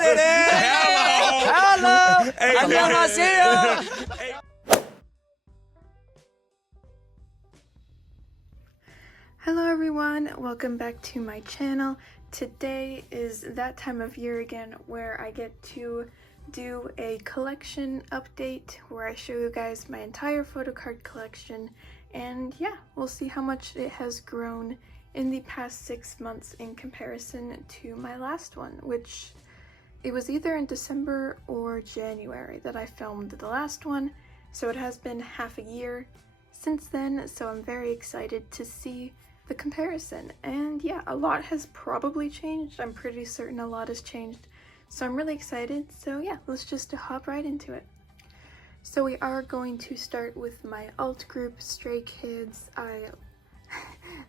what it is. Hello. 안녕하세요. Hello everyone, welcome back to my channel. Today is that time of year again where I get to do a collection update where I show you guys my entire photocard collection, and yeah, we'll see how much it has grown in the past 6 months in comparison to my last one, which it was either in December or January that I filmed the last one, so it has been half a year since then, so I'm very excited to see the comparison. And yeah, a lot has probably changed. I'm pretty certain a lot has changed, so I'm really excited. So yeah, let's just hop right into it. So we are going to start with my alt group, Stray Kids.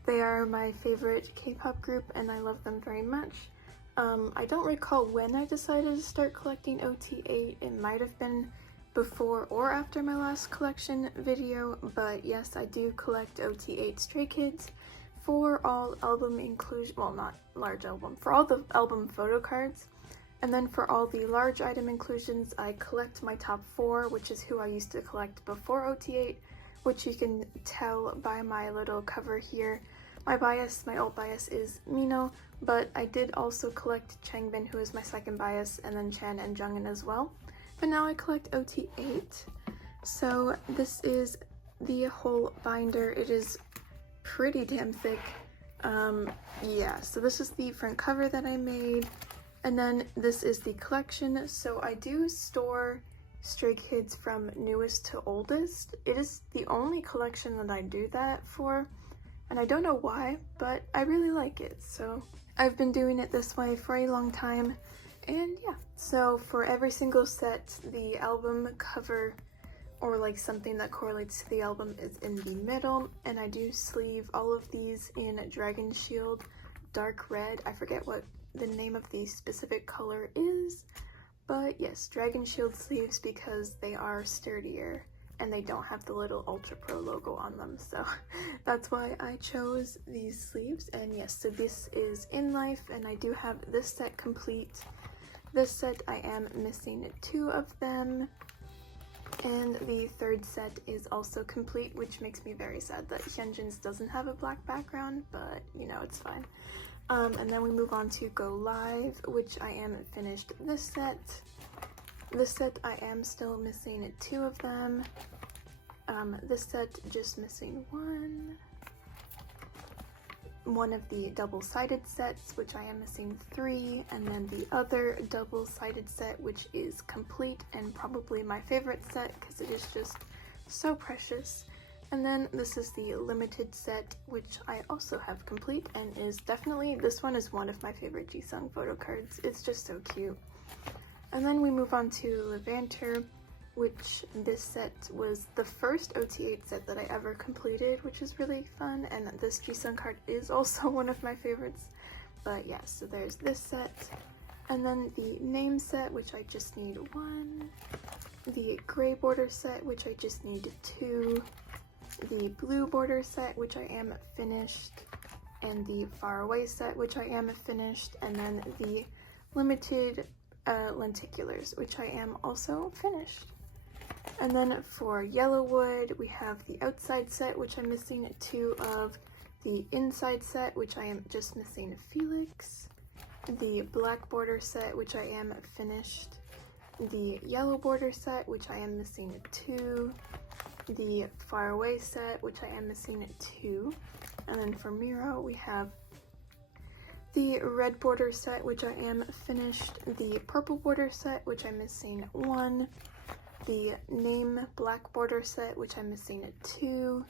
They are my favorite K-pop group and I love them very much. I don't recall when I decided to start collecting OT8. It might have been before or after my last collection video, but yes, I do collect OT8 Stray Kids for all album inclusion, well, not large album, for all the album photo cards. And then for all the large item inclusions, I collect my top 4, which is who I used to collect before OT8, which you can tell by my little cover here. My alt bias is Mino, but I did also collect Changbin, who is my second bias, and then Chan and Jungin as well. But now I collect OT8. So this is the whole binder. It is pretty damn thick. Yeah, so this is the front cover that I made, and then this is the collection. So I do store Stray Kids from newest to oldest. It is the only collection that I do that for, and I don't know why, but I really like it. So I've been doing it this way for a long time, and yeah. So for every single set, the album cover or like something that correlates to the album is in the middle, and I do sleeve all of these in Dragon Shield dark red. I forget what the name of the specific color is, but yes, Dragon Shield sleeves because they are sturdier and they don't have the little Ultra Pro logo on them, so that's why I chose these sleeves. And yes, so this is In Life, and I do have this set complete. This set I am missing 2 of them, and the third set is also complete, which makes me very sad that Hyunjin's doesn't have a black background, but you know, it's fine. And then we move on to Go Live, which I am finished this set. This set I am still missing 2 of them. This set just missing 1. One of the double-sided sets, which I am missing 3, and then the other double-sided set, which is complete and probably my favorite set because it is just so precious. And then this is the limited set, which I also have complete, and is definitely, this one is one of my favorite Jisung photo cards. It's just so cute. And then we move on to Levanter, which this set was the first OT8 set that I ever completed, which is really fun, and this Jisung card is also one of my favorites. But yeah, so there's this set, and then the name set, which I just need 1, the gray border set, which I just need 2, the blue border set, which I am finished, and the far away set, which I am finished, and then the limited lenticulars, which I am also finished. And then for Yellowwood, we have the outside set, which I'm missing 2 of, the inside set, which I am just missing Felix, the black border set, which I am finished, the yellow border set, which I am missing 2, the far away set, which I am missing 2, and then for Miro, we have the red border set, which I am finished, the purple border set, which I'm missing 1, the name black border set, which I'm missing 2,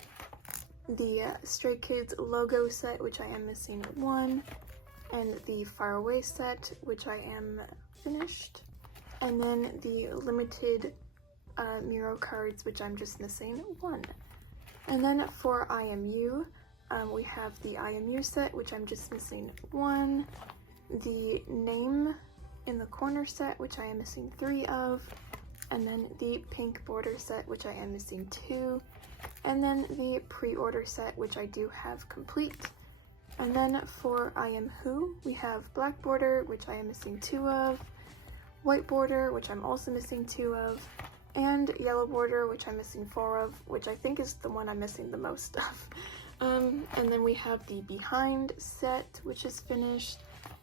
the Stray Kids logo set, which I am missing 1, and the far away set, which I am finished, and then the limited Miro cards, which I'm just missing 1. And then for IMU, we have the IMU set, which I'm just missing 1, the name in the corner set, which I am missing 3 of, and then the pink border set, which I am missing 2, and then the pre-order set, which I do have complete. And then for I Am Who, we have black border, which I am missing 2 of, white border, which I'm also missing 2 of, and yellow border, which I'm missing 4 of, which I think is the one I'm missing the most of. And then we have the behind set, which is finished,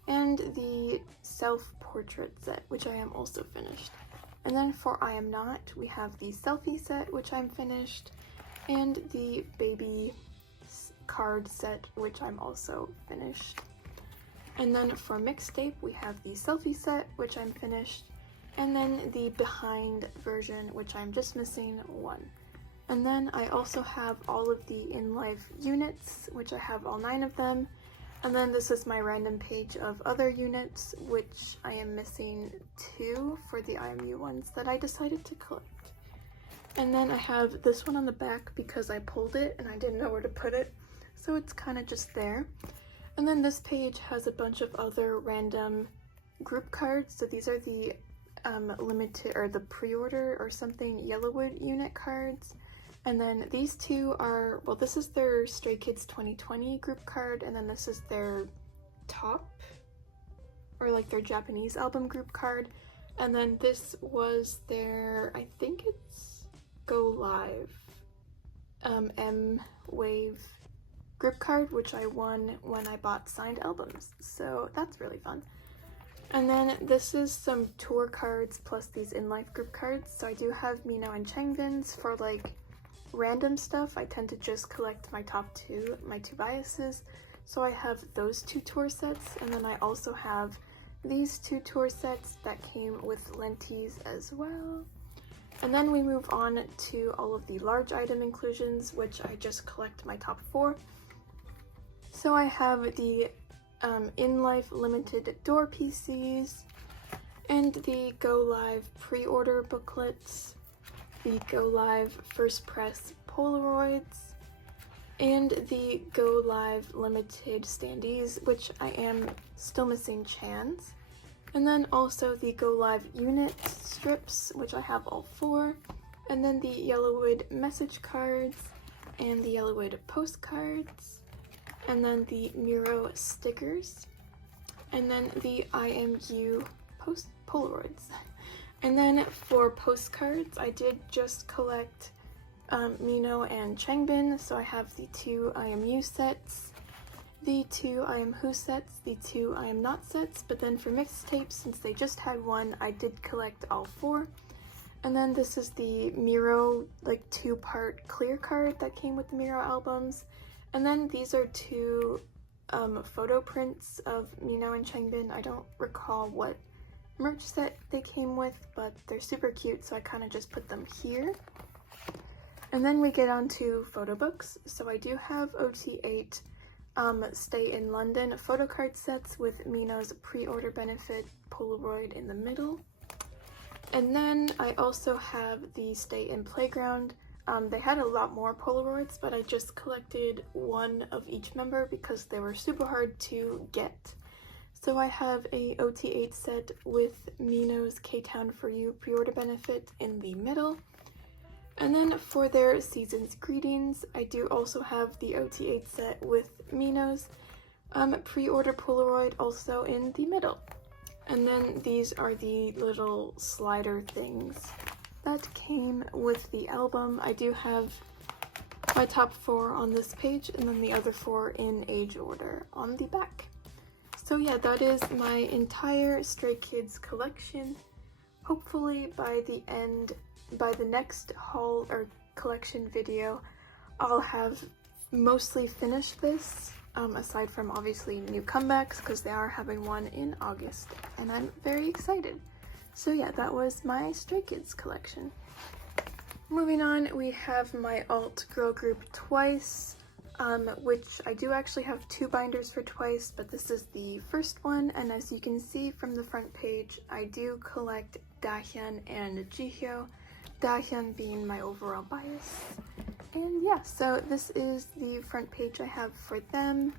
and the self-portrait set, which I am also finished. And then for I Am Not, we have the selfie set, which I'm finished, and the baby card set, which I'm also finished. And then for mixtape, we have the selfie set, which I'm finished, and then the behind version, which I'm just missing 1. And then I also have all of the in-life units, which I have all 9 of them. And then this is my random page of other units, which I am missing 2 for the IMU ones that I decided to collect. And then I have this one on the back because I pulled it and I didn't know where to put it, so it's kind of just there. And then this page has a bunch of other random group cards. So these are the limited, or the pre-order or something, Yellowwood unit cards. And then these 2 are, well, this is their Stray Kids 2020 group card, and then this is their top, or like their Japanese album group card. And then this was their, I think it's Go Live M-Wave group card, which I won when I bought signed albums, so that's really fun. And then this is some tour cards plus these in-life group cards. So I do have Mino and Changbin's for like random stuff. I tend to just collect my top 2, my 2 biases, so I have those 2 tour sets. And then I also have these 2 tour sets that came with lenties as well. And then we move on to all of the large item inclusions, which I just collect my top 4. So I have the in-life limited door PCs, and the Go Live pre-order booklets, the Go Live first press Polaroids, and the Go Live limited standees, which I am still missing Chan's. And then also the Go Live unit strips, which I have all 4, and then the Yellowwood message cards, and the Yellowwood postcards, and then the Miro stickers, and then the IMU Polaroids. And then for postcards, I did just collect Mino and Changbin, so I have the 2 IMU sets, the 2 I Am Who sets, the 2 I Am Not sets, but then for mixtapes, since they just had 1, I did collect all 4. And then this is the Miro, like 2-part clear card that came with the Miro albums. And then these are 2 photo prints of Mino and Changbin. I don't recall what merch set they came with, but they're super cute, so I kind of just put them here. And then we get on to photo books. So I do have OT8 Stay in London photo card sets with Mino's pre-order benefit Polaroid in the middle. And then I also have the Stay in Playground. They had a lot more Polaroids, but I just collected 1 of each member because they were super hard to get. So I have a OT8 set with Mino's K-Town For You pre-order benefit in the middle. And then for their Season's Greetings, I do also have the OT8 set with Mino's pre-order Polaroid also in the middle. And then these are the little slider things that came with the album. I do have my top 4 on this page, and then the other 4 in age order on the back. So yeah, that is my entire Stray Kids collection. Hopefully by the next haul or collection video, I'll have mostly finished this, aside from obviously new comebacks, because they are having one in August, and I'm very excited. So yeah, that was my Stray Kids collection. Moving on, we have my alt girl group Twice, which I do actually have 2 binders for Twice, but this is the first one, and as you can see from the front page, I do collect Dahyun and Jihyo, Dahyun being my overall bias. And yeah, so this is the front page I have for them,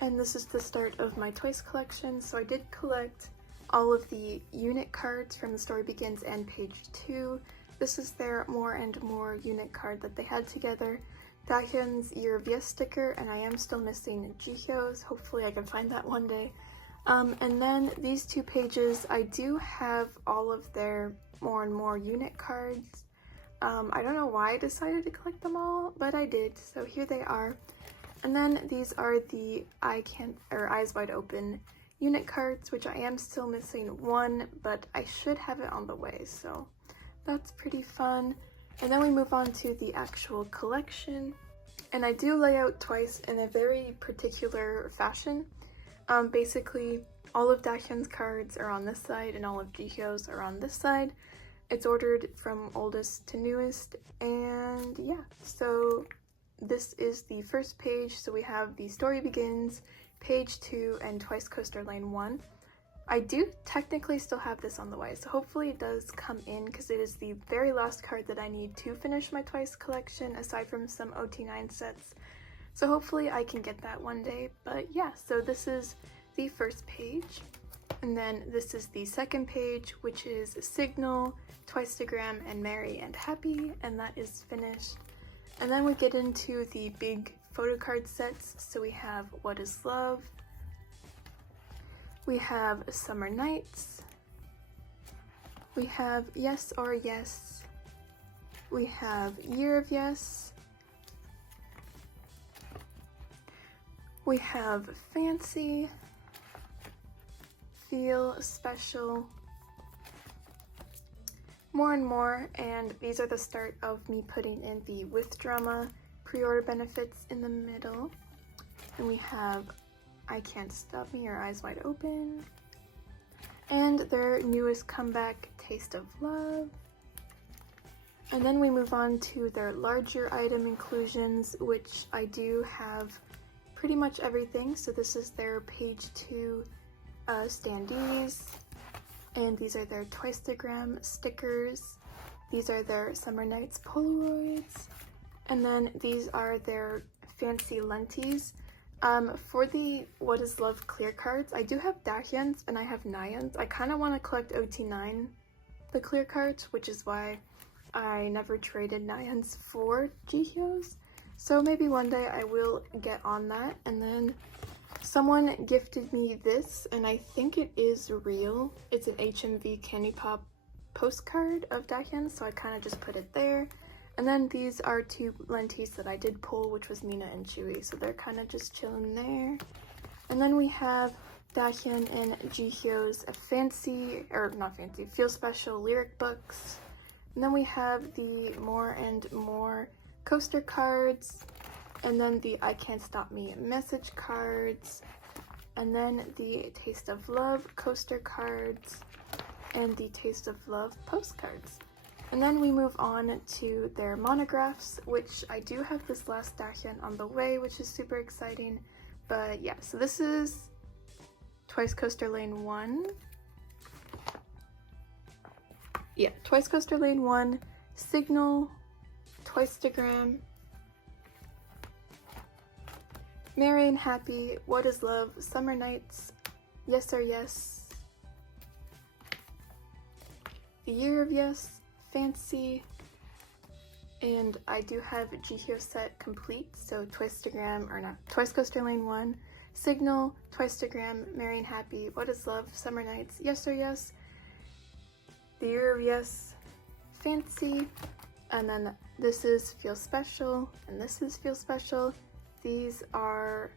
and this is the start of my Twice collection. So I did collect all of the unit cards from The Story Begins and page 2. This is their More and More unit card that they had together. Dahyun's Year of Yes sticker, and I am still missing Jihyo's. Hopefully I can find that one day. And then these 2 pages, I do have all of their more and more unit cards. I don't know why I decided to collect them all, but I did, so here they are. And then these are the Eyes Wide Open unit cards, which I am still missing 1, but I should have it on the way, so that's pretty fun. And then we move on to the actual collection, and I do lay out twice in a very particular fashion. Basically, all of Dahyun's cards are on this side and all of Jihyo's are on this side. It's ordered from oldest to newest, and yeah, so this is the first page. So we have The Story Begins, page 2, and Twice Coaster Lane 1. I do technically still have this on the way, so hopefully it does come in, because it is the very last card that I need to finish my Twice collection, aside from some OT9 sets. So hopefully I can get that one day. But yeah, so this is the first page. And then this is the second page, which is Signal, Twicegram, and Merry and Happy, and that is finished. And then we get into the big photocard sets. So we have What Is Love, we have Summer Nights, we have Yes or Yes, we have Year of Yes, we have Fancy, Feel Special, More and More, and these are the start of me putting in the With Drama pre-order benefits in the middle. And we have I Can't Stop Me or Eyes Wide Open, and their newest comeback, Taste of Love. And then we move on to their larger item inclusions, which I do have pretty much everything. So this is their page 2 standees, and these are their Twicegram stickers. These are their Summer Nights Polaroids, and then these are their fancy lenties. For the What Is Love clear cards, I do have Dahyun's and I have Nayeon's. I kind of want to collect OT9, the clear cards, which is why I never traded Nayeon's for Jihyo's. So maybe one day I will get on that. And then someone gifted me this, and I think it is real. It's an HMV Candy Pop postcard of Dahyun, so I kind of just put it there. And then these are 2 lenties that I did pull, which was Mina and Chewy, so they're kind of just chilling there. And then we have Dahyun and Jihyo's Feel Special lyric books. And then we have the More and More coaster cards, and then the I Can't Stop Me message cards, and then the Taste of Love coaster cards, and the Taste of Love postcards. And then we move on to their monographs, which I do have this last Dahyun on the way, which is super exciting. But yeah, so this is Twice Coaster Lane 1. Yeah, Twice Coaster Lane 1, Signal, Twicegram, Merry and Happy, What Is Love, Summer Nights, Yes or Yes, The Year of Yes, Fancy, and I do have Jihyo set complete, so Twice Coaster Lane 1, Signal, Twicegram, Merry and Happy, What Is Love, Summer Nights, Yes or Yes, The Year of Yes, Fancy, and then this is Feel Special, and this is Feel Special. These are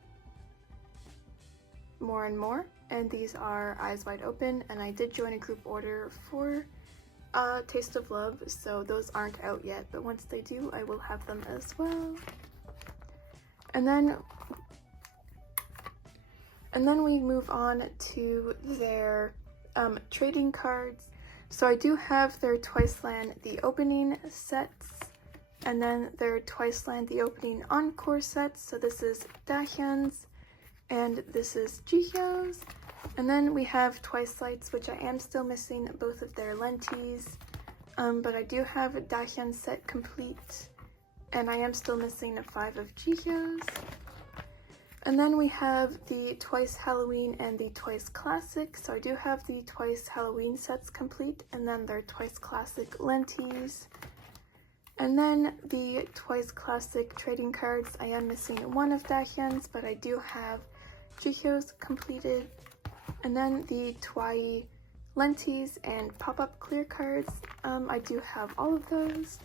More and More, and these are Eyes Wide Open, and I did join a group order for Taste of Love, so those aren't out yet, but once they do, I will have them as well. And then we move on to their trading cards. So I do have their Twiceland The Opening sets, and then their Twiceland The Opening Encore sets. So this is Dahyun's, and this is Jihyo's. And then we have Twice Lights, which I am still missing both of their lenties, but I do have Dahyun set complete, and I am still missing 5 of Jihyo's. And then we have the Twice Halloween and the Twice Classic. So I do have the Twice Halloween sets complete, and then their Twice Classic lenties. And then the Twice Classic trading cards, I am missing 1 of Dahyun's, but I do have Jihyo's completed. And then the Twai Lenties and pop-up clear cards. I do have all of those.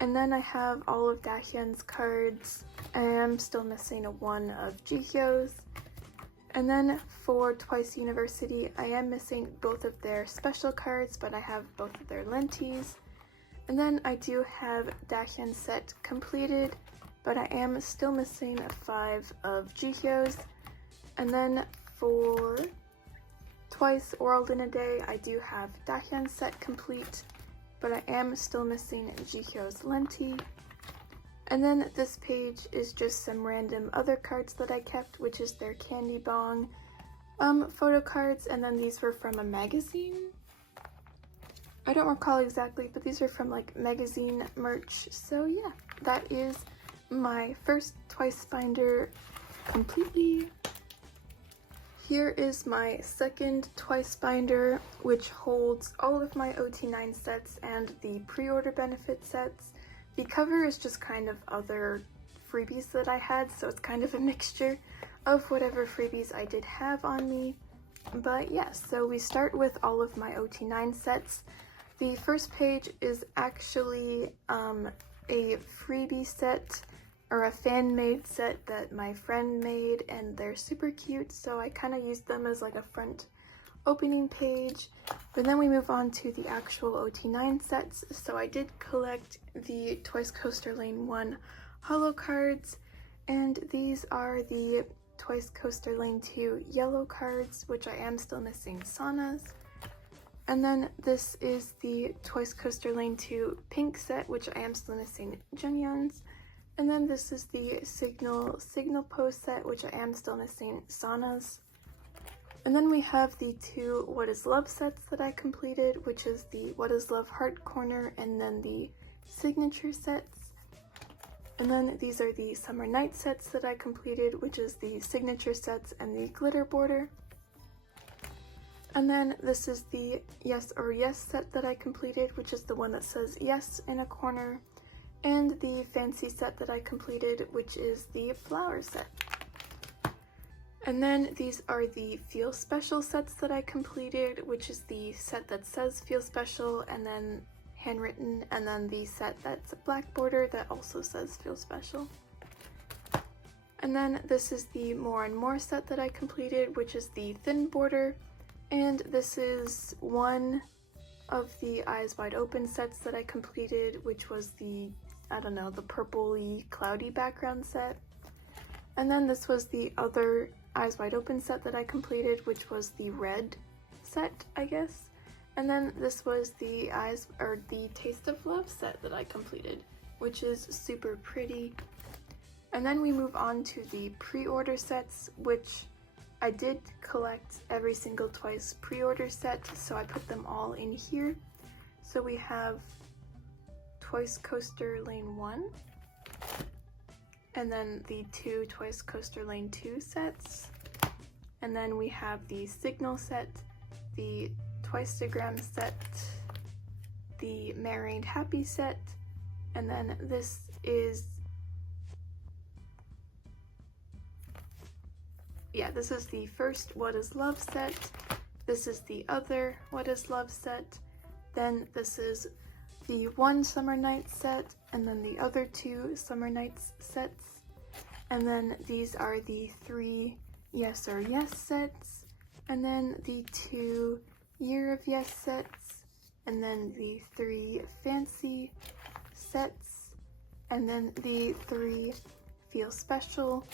And then I have all of Dahyun's cards. I am still missing one of Jihyo's. And then for Twice University, I am missing both of their special cards, but I have both of their lenties. And then I do have Dahyun's set completed, but I am still missing 5 of Jihyo's. And then for Twice World in a Day, I do have Dahyun's set complete, but I am still missing Jihyo's lenti. And then this page is just some random other cards that I kept, which is their Candy Bong photo cards, and then these were from a magazine. I don't recall exactly, but these are from like magazine merch. So yeah, that is my first Twice binder completely. Here is my second Twice binder, which holds all of my OT9 sets and the pre-order benefit sets. The cover is just kind of other freebies that I had, so it's kind of a mixture of whatever freebies I did have on me. But yeah, so we start with all of my OT9 sets. The first page is actually a freebie set, or a fan-made set that my friend made, and they're super cute, so I kind of used them as like a front opening page. But then we move on to the actual OT9 sets. So I did collect the Twice Coaster Lane 1 holo cards, and these are the Twice Coaster Lane 2 yellow cards, which I am still missing Sana's. And then this is the Twice Coaster Lane 2 pink set, which I am still missing Junyeon's. And then this is the Signal Pose set, which I am still missing Sana's. And then we have the 2 What Is Love sets that I completed, which is the What Is Love Heart Corner and then the Signature sets. And then these are the Summer Night sets that I completed, which is the Signature sets and the Glitter border. And then this is the Yes or Yes set that I completed, which is the one that says yes in a corner. And the Fancy set that I completed, which is the Flower set. And then these are the Feel Special sets that I completed, which is the set that says Feel Special and then handwritten, and then the set that's a black border that also says Feel Special. And then this is the More and More set that I completed, which is the thin border, and this is one of the Eyes Wide Open sets that I completed, which was the, I don't know, the purpley cloudy background set. And then this was the other Eyes Wide Open set that I completed, which was the red set, I guess. And then this was the the Taste of Love set that I completed, which is super pretty. And then we move on to the pre-order sets, which I did collect every single Twice pre-order set, so I put them all in here. So we have Twice Coaster Lane 1, and then the 2 Twice Coaster Lane 2 sets, and then we have the Signal set, the Twice-tagram set, the Married Happy set, and then this is, this is the first What Is Love set, this is the other What Is Love set, then this is the 1 Summer Night set, and then the other 2 Summer Nights sets, and then these are the 3 Yes or Yes sets, and then the 2 Year of Yes sets, and then the 3 Fancy sets, and then the 3 Feel Special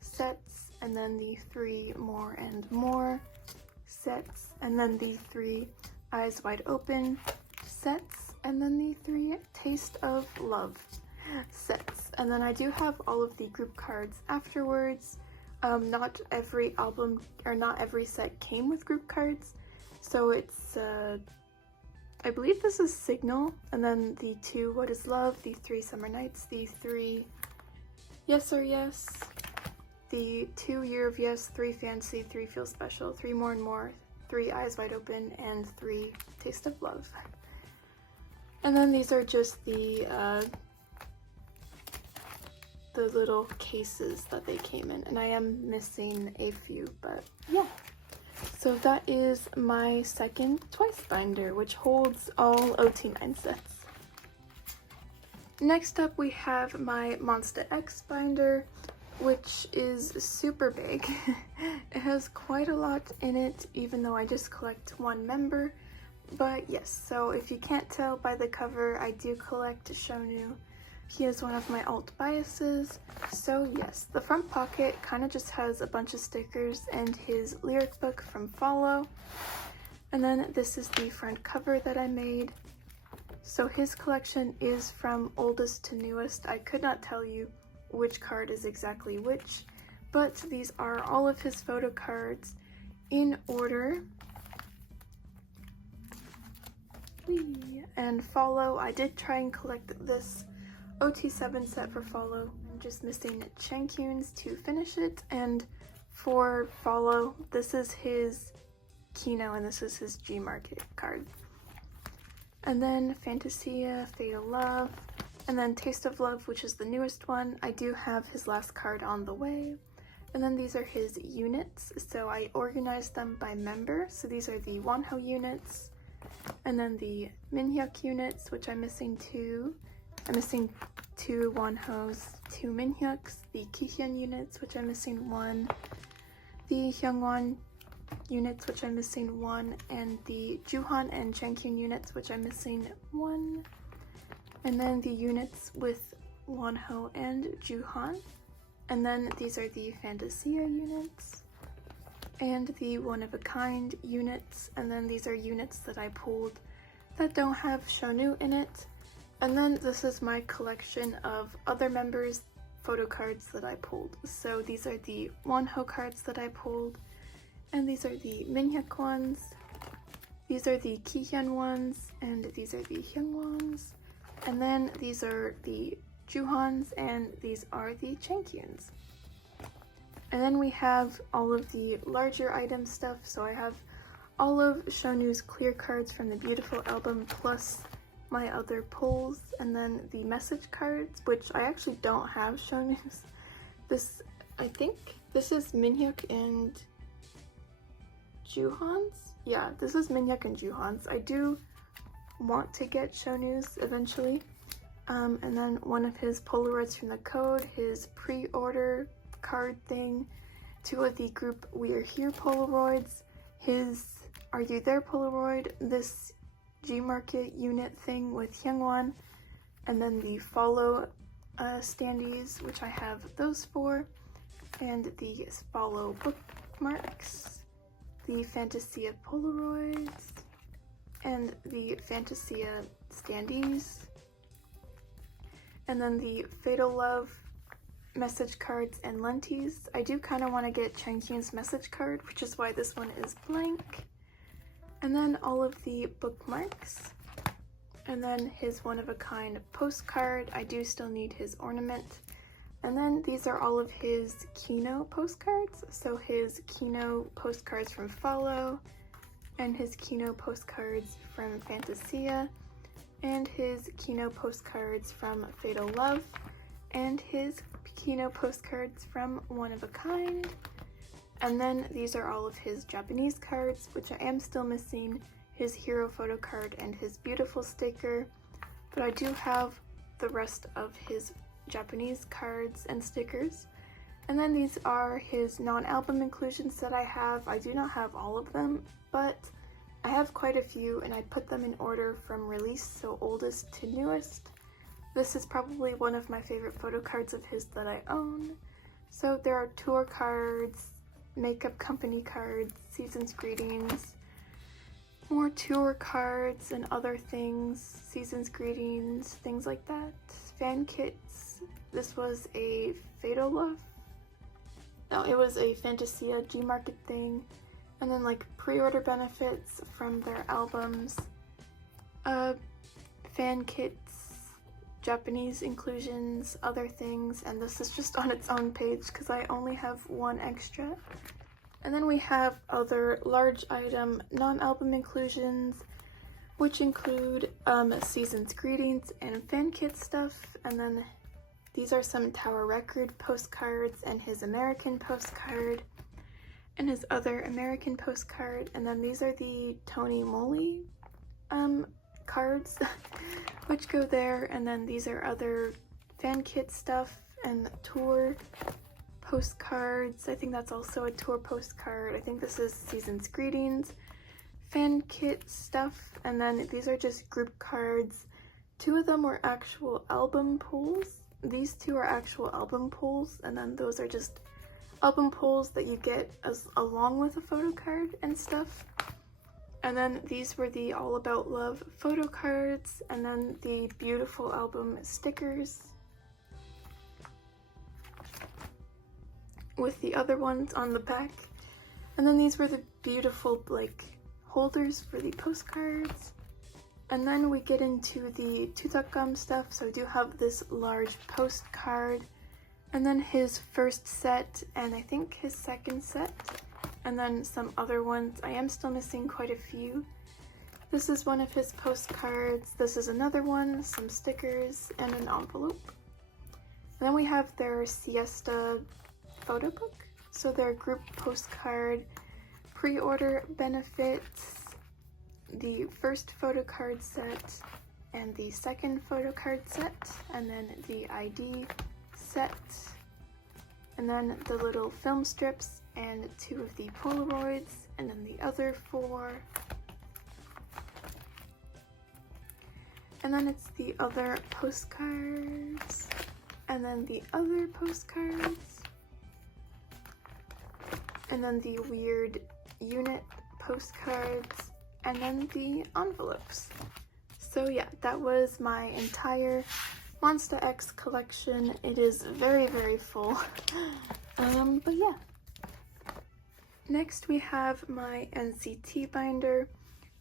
sets, and then the 3 More and More sets, and then the 3 Eyes Wide Open sets, and then the 3 Taste of Love sets. And then I do have all of the group cards afterwards. Not every album, or not every set came with group cards, so it's I believe this is Signal, and then the 2 What Is Love, the 3 Summer Nights, the 3 Yes or Yes, the 2 Year of Yes, 3 Fancy, 3 Feel Special, 3 More and More, 3 Eyes Wide Open, and 3 Taste of Love. And then these are just the little cases that they came in, and I am missing a few, but yeah. So that is my second Twice binder, which holds all OT9 sets. Next up we have my Monsta X binder, which is super big. It has quite a lot in it, even though I just collect one member. But yes, so if you can't tell by the cover, I do collect Shonu. He is one of my alt biases. So yes, the front pocket kind of just has a bunch of stickers and his lyric book from Follow. And then this is the front cover that I made. So his collection is from oldest to newest. I could not tell you which card is exactly which, but these are all of his photo cards in order. And Follow, I did try and collect this OT7 set for Follow. I'm just missing Chankyun's to finish it, and for Follow, this is his Kino and this is his G Market card. And then Fantasia, Fatal Love, and then Taste of Love, which is the newest one. I do have his last card on the way. And then these are his units, so I organized them by member. So these are the Wonho units, and then the Minhyuk units, which I'm missing two. I'm missing 2 Wonhos, 2 Minhyuks, the Kihyun units, which I'm missing 1, the Hyungwon units, which I'm missing 1, and the Juhan and Chankyun units, which I'm missing 1. And then the units with Wonho and Juhan. And then these are the Fantasia units and the one-of-a-kind units. And then these are units that I pulled that don't have Shonu in it. And then this is my collection of other members' photo cards that I pulled. So these are the Wonho cards that I pulled, and these are the Minhyuk ones, these are the Kihyun ones, and these are the Hyungwons. And then these are the Juhans, and these are the Chankyuns. And then we have all of the larger item stuff. So I have all of Shonu's clear cards from the Beautiful album, plus my other pulls, and then the message cards, which I actually don't have Shonu's. This, I think this is Minhyuk and Juhan's? Yeah, this is Minhyuk and Juhan's. I do want to get Shonu's eventually. And then one of his Polaroids from the code, his pre-order card thing, 2 of the group We Are Here Polaroids, his Are You There Polaroid, this G Market unit thing with Hyungwon, and then the Follow standees, which I have those for, and the Follow bookmarks, the Fantasia Polaroids, and the Fantasia standees, and then the Fatal Love message cards and lenties. I do kind of want to get Chankyun's message card, which is why this one is blank. And then all of the bookmarks, and then his one-of-a-kind postcard. I do still need his ornament. And then these are all of his Kino postcards. So his Kino postcards from Follow, and his Kino postcards from Fantasia, and his Kino postcards from Fatal Love, and his Kino postcards from One of a Kind. And then these are all of his Japanese cards, which I am still missing his hero photo card and his beautiful sticker, but I do have the rest of his Japanese cards and stickers. And then these are his non-album inclusions that I have. I do not have all of them, but I have quite a few, and I put them in order from release, so oldest to newest. This is probably one of my favorite photo cards of his that I own. So there are tour cards, makeup company cards, season's greetings, more tour cards and other things, season's greetings, things like that, fan kits. This was a Fatal Love. No, it was a Fantasia G Market thing. And then like pre-order benefits from their albums, fan kits, Japanese inclusions, other things, and this is just on its own page because I only have one extra. And then we have other large item non-album inclusions, which include season's greetings and fan kit stuff. And then these are some Tower Record postcards and his American postcard. and his other American postcard. And then these are the Tony Moly cards which go there, and then these are other fan kit stuff and tour postcards. I think that's also a tour postcard. I think this is Season's Greetings, fan kit stuff, and then these are just group cards. 2 of them were actual album pulls. These 2 are actual album pulls, and then those are just album pulls that you get along with a photo card and stuff. And then these were the All About Love photo cards, and then the beautiful album stickers with the other ones on the back. And then these were the beautiful like holders for the postcards. And then we get into the Tutakam stuff. So I do have this large postcard, and then his first set, and I think his second set, and then some other ones. I am still missing quite a few. This is one of his postcards. This is another one, some stickers, and an envelope. And then we have their Siesta photo book. So their group postcard, pre-order benefits, the first photo card set, and the second photo card set, and then the ID set, and then the little film strips, and 2 of the Polaroids, and then the other 4. And then it's the other postcards, and then the other postcards, and then the weird unit postcards, and then the envelopes. So yeah, that was my entire Monsta X collection. It is very, very full. But yeah. Next we have my NCT binder,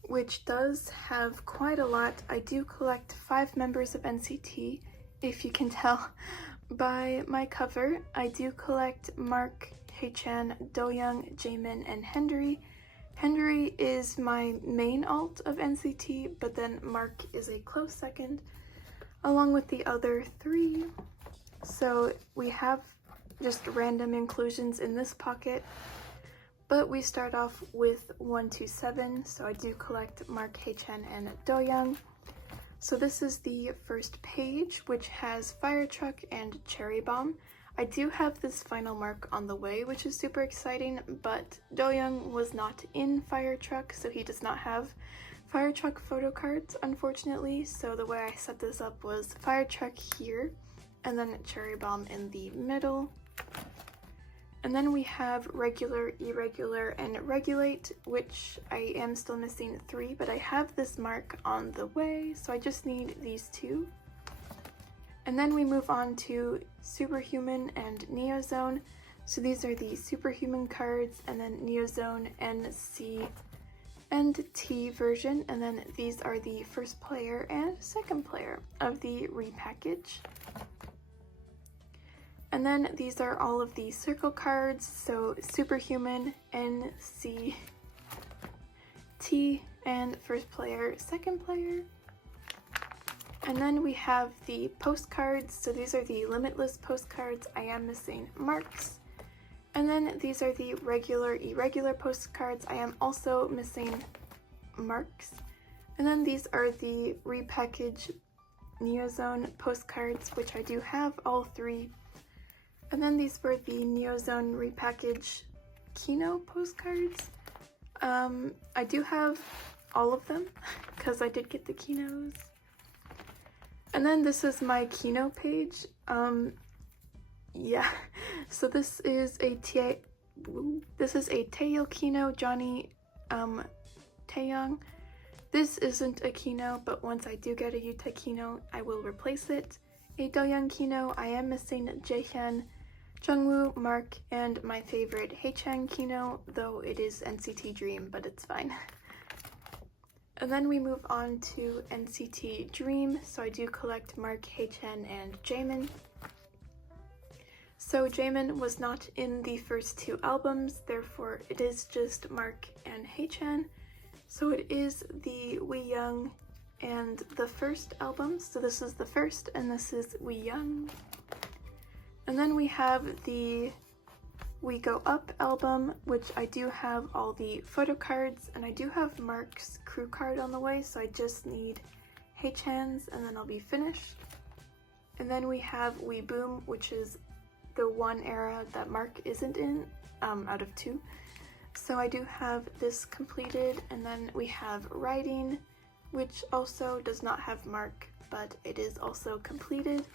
which does have quite a lot. I do collect 5 members of NCT, if you can tell by my cover. I do collect Mark, Haechan, Doyoung, Jaemin, and Henry. Henry is my main alt of NCT, but then Mark is a close second, along with the other 3. So we have just random inclusions in this pocket, but we start off with 1 to 7, so I do collect Mark, Haechan, and Doyoung. So this is the first page, which has Fire Truck and Cherry Bomb. I do have this final mark on the way, which is super exciting, but Doyoung was not in Fire Truck, so he does not have Fire Truck photo cards, unfortunately. So the way I set this up was Fire Truck here, and then Cherry Bomb in the middle. And then we have Regular, Irregular, and Regulate, which I am still missing 3, but I have this mark on the way, so I just need these 2. And then we move on to Superhuman and Neozone. So these are the Superhuman cards, and then Neozone NC and T version, and then these are the first player and second player of the repackage. And then these are all of the circle cards, so Superhuman, NC, T, and first player, second player. And then we have the postcards, so these are the Limitless postcards. I am missing marks. And then these are the Regular, Irregular postcards. I am also missing marks. And then these are the repackaged Neozone postcards, which I do have all 3. And then these were the Neozone repackaged Kino postcards. I do have all of them because I did get the Kinos. And then this is my Kino page. Yeah, so this is a Taeyo Kino, Johnny Taeyong. This isn't a Kino, but once I do get a Yuta Kino, I will replace it. A Doyoung Kino, I am missing Jaehyun, Jungwoo, Mark, and my favorite Haechan Kino, though it is NCT Dream, but it's fine. And then we move on to NCT Dream, so I do collect Mark, Haechan, and Jaemin. So Jaemin was not in the first 2 albums, therefore it is just Mark and Haechan. So it is the We Young and the first album, so this is the first and this is We Young. And then we have the We Go Up album, which I do have all the photo cards, and I do have Mark's crew card on the way, so I just need Hey-chan's and then I'll be finished. And then we have We Boom, which is the one era that Mark isn't in, out of 2. So I do have this completed, and then we have Writing, which also does not have Mark, but it is also completed.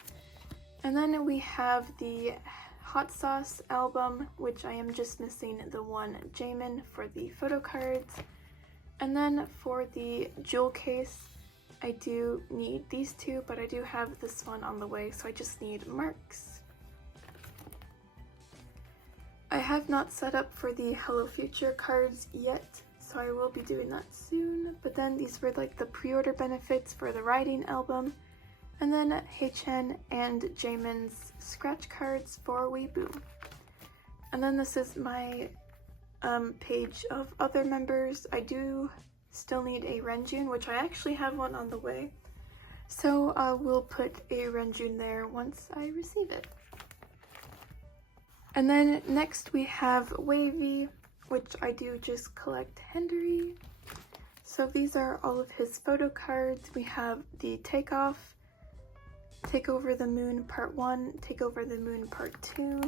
And then we have the Hot Sauce album, which I am just missing the one Jamin for the photo cards. And then for the jewel case, I do need these 2, but I do have this one on the way, so I just need Mark's. I have not set up for the Hello Future cards yet, so I will be doing that soon. But then these were like the pre-order benefits for the Writing album, and then Hey-chan and Jamin's scratch cards for We Boom. And then this is my page of other members. I do still need a Renjun, which I actually have one on the way, so I will put a Renjun there once I receive it. And then next we have Wavy, which I do just collect Henry. So these are all of his photo cards. We have the Takeoff, Take Over the Moon Part 1, Take Over the Moon Part 2,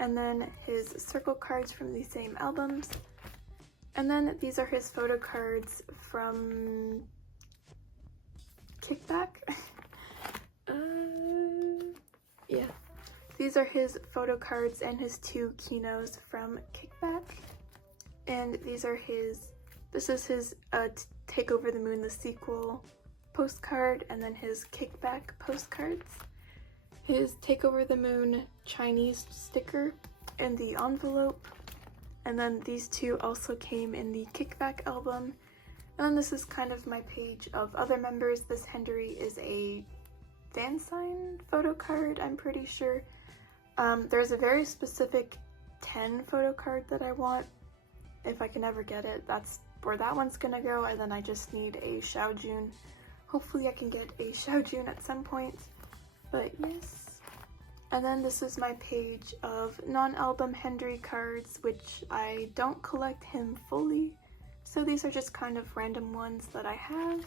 and then his circle cards from the same albums. And then these are his photo cards from Kickback. Yeah. These are his photo cards and his 2 Kinos from Kickback. And these are this is his Take Over the Moon, the sequel postcard, and then his Kickback postcards. His Take Over the Moon Chinese sticker and the envelope. And then these 2 also came in the Kickback album. And then this is kind of my page of other members. This Henry is a fan sign photo card, I'm pretty sure. There's a very specific 10 photo card that I want. If I can ever get it, that's where that one's gonna go, and then I just need a Xiaojun. Hopefully I can get a Xiaojun at some point, but yes. And then this is my page of non-album Henry cards, which I don't collect him fully, so these are just kind of random ones that I have.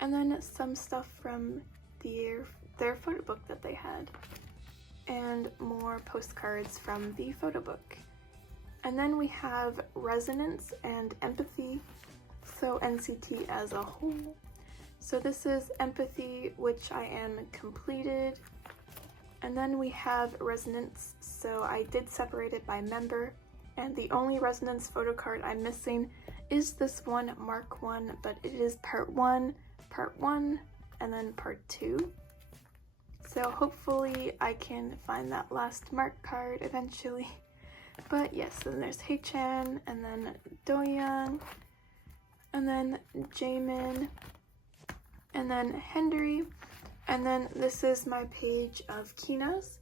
And then some stuff from their photo book that they had, and more postcards from the photo book. And then we have Resonance and Empathy, so NCT as a whole. So this is Empathy, which I am completed. And then we have Resonance, so I did separate it by member, and the only Resonance photo card I'm missing is this one Mark 1, but it is Part 1, and then Part 2. So hopefully I can find that last Mark card eventually. But yes, then there's Hey-chan, and then Do-young, and then Jamin, and then Henry, and then this is my page of Kinos.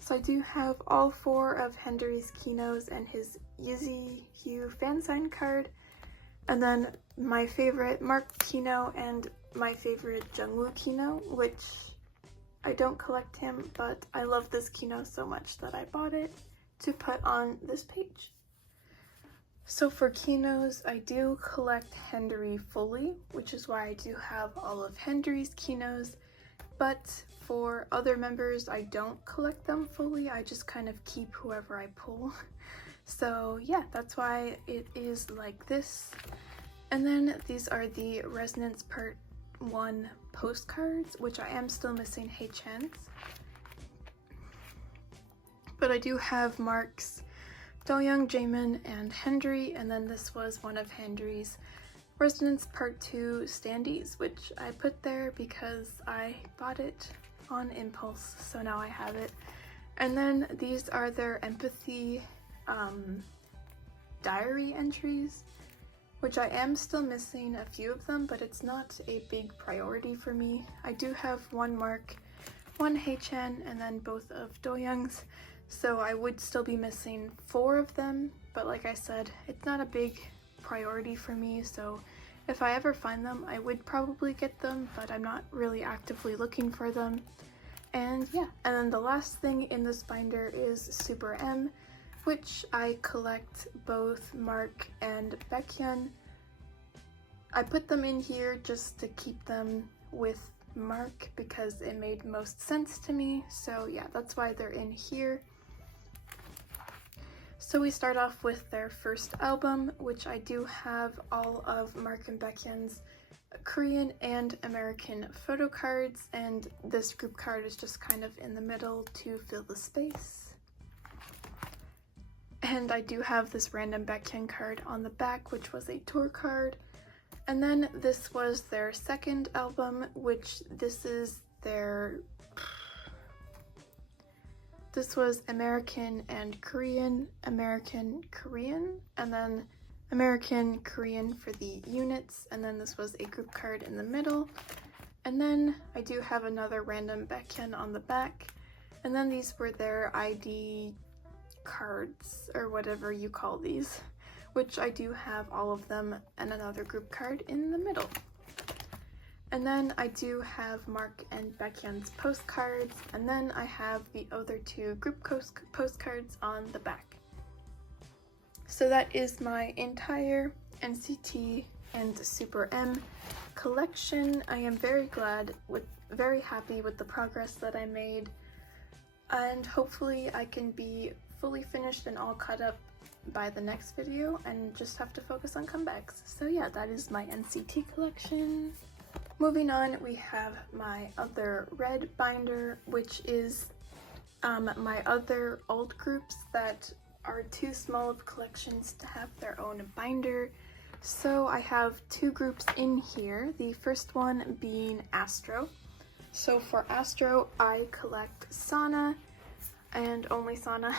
So I do have all 4 of Henry's Kinos and his Yeezy Hugh fan sign card, and then my favorite Mark Kino and my favorite Jungwoo Kino, which I don't collect him, but I love this Kino so much that I bought it to put on this page. So for Kinos, I do collect Henry fully, which is why I do have all of Henry's Kinos, but for other members, I don't collect them fully. I just kind of keep whoever I pull. So yeah, that's why it is like this. And then these are the Resonance Part 1 postcards, which I am still missing Hey-chan's. But I do have Mark's Do-young, Jamin, and Henry, and then this was one of Henry's Resonance Part 2 standees, which I put there because I bought it on impulse, so now I have it. And then these are their Empathy diary entries, which I am still missing a few of them, but it's not a big priority for me. I do have one Mark, one Hey-chan, and then both of Do-young's, so I would still be missing 4 of them, but like I said, it's not a big priority for me, so if I ever find them, I would probably get them, but I'm not really actively looking for them. And yeah, and then the last thing in this binder is SuperM. which I collect both Mark and Baekhyun. I put them in here just to keep them with Mark because it made most sense to me. So yeah, that's why they're in here. So we start off with their first album, which I do have all of Mark and Baekhyun's Korean and American photo cards, and this group card is just kind of in the middle to fill the space. And I do have this random Baekhyun card on the back, which was a tour card. And then this was their second album, which this was American and Korean, American, Korean, and then American, Korean for the units, and then this was a group card in the middle. And then I do have another random Baekhyun on the back, and then these were their ID cards, or whatever you call these, which I do have all of them, and another group card in the middle. And then I do have Mark and Baekhyun's postcards, and then I have the other two group postcards on the back. So that is my entire NCT and SuperM collection. I am very happy with the progress that I made, and hopefully I can be fully finished and all caught up by the next video and just have to focus on comebacks. So yeah, that is my NCT collection. Moving on, we have my other red binder, which is my other old groups that are too small of collections to have their own binder. So I have two groups in here, the first one being Astro. So for Astro, I collect Sana and only Sana.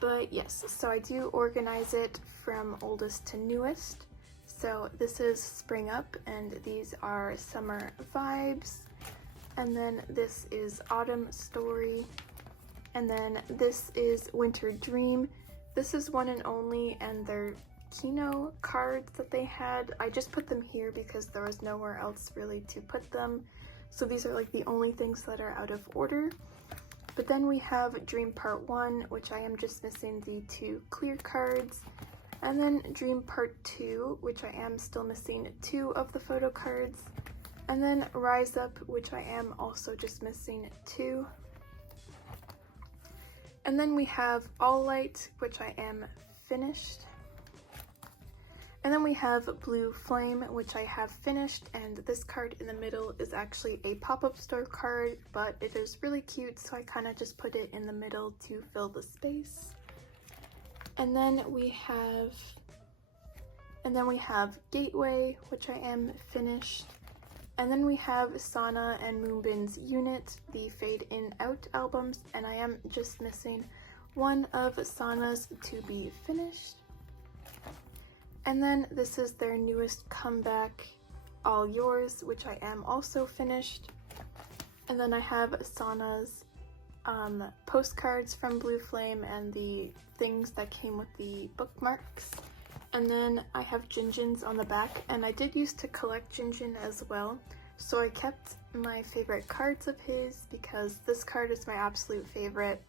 But yes, so I do organize it from oldest to newest. So this is Spring Up, and these are Summer Vibes. And then this is Autumn Story. And then this is Winter Dream. This is one and only, and they're Kino cards that they had. I just put them here because there was nowhere else really to put them. So these are like the only things that are out of order. But then we have Dream Part 1, which I am just missing the two clear cards. And then Dream Part 2, which I am still missing two of the photo cards. And then Rise Up, which I am also just missing two. And then we have All Light, which I am finished. And then we have Blue Flame, which I have finished, and this card in the middle is actually a pop-up store card, but it is really cute, so I kind of just put it in the middle to fill the space. And then we have Gateway, which I am finished. And then we have Sana and Moonbin's Unit, the Fade In Out albums, and I am just missing one of Sana's to be finished. And then this is their newest comeback, All Yours, which I am also finished. And then I have Sana's postcards from Blue Flame and the things that came with the bookmarks. And then I have Jinjin's on the back, and I did used to collect Jinjin as well. So I kept my favorite cards of his because this card is my absolute favorite.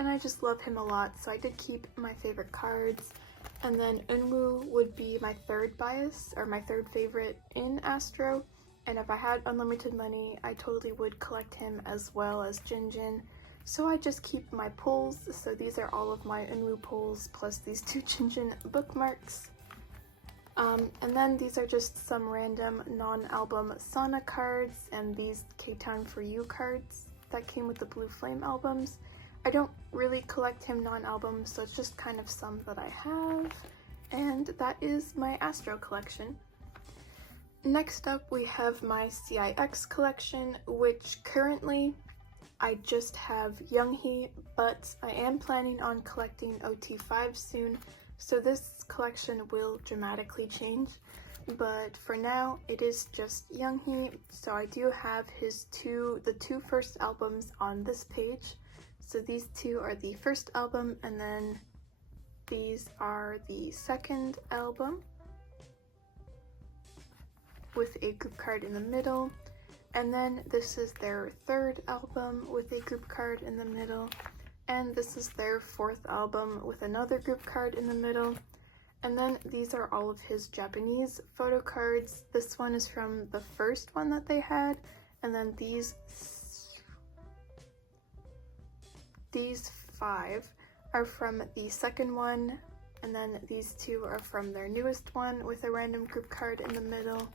And I just love him a lot, so I did keep my favorite cards. And then Eunwoo would be my third bias, or my third favorite in Astro. And if I had unlimited money, I totally would collect him as well as Jinjin. So I just keep my pulls. So these are all of my Eunwoo pulls plus these two Jinjin bookmarks. And then these are just some random non-album Sana cards and these K-Town For You cards that came with the Blue Flame albums. I don't really collect him non-album, so it's just kind of some that I have. And that is my Astro collection. Next up, we have my CIX collection, which currently I just have Younghee, but I am planning on collecting OT5 soon, so this collection will dramatically change. But for now, it is just Younghee, so I do have the two first albums on this page. So these two are the first album, and then these are the second album with a group card in the middle. And then this is their third album with a group card in the middle. and this is their 4th album with another group card in the middle. And then these are all of his Japanese photo cards. This one is from the first one that they had, and then these 5 are from the second one, and then these 2 are from their newest one with a random group card in the middle.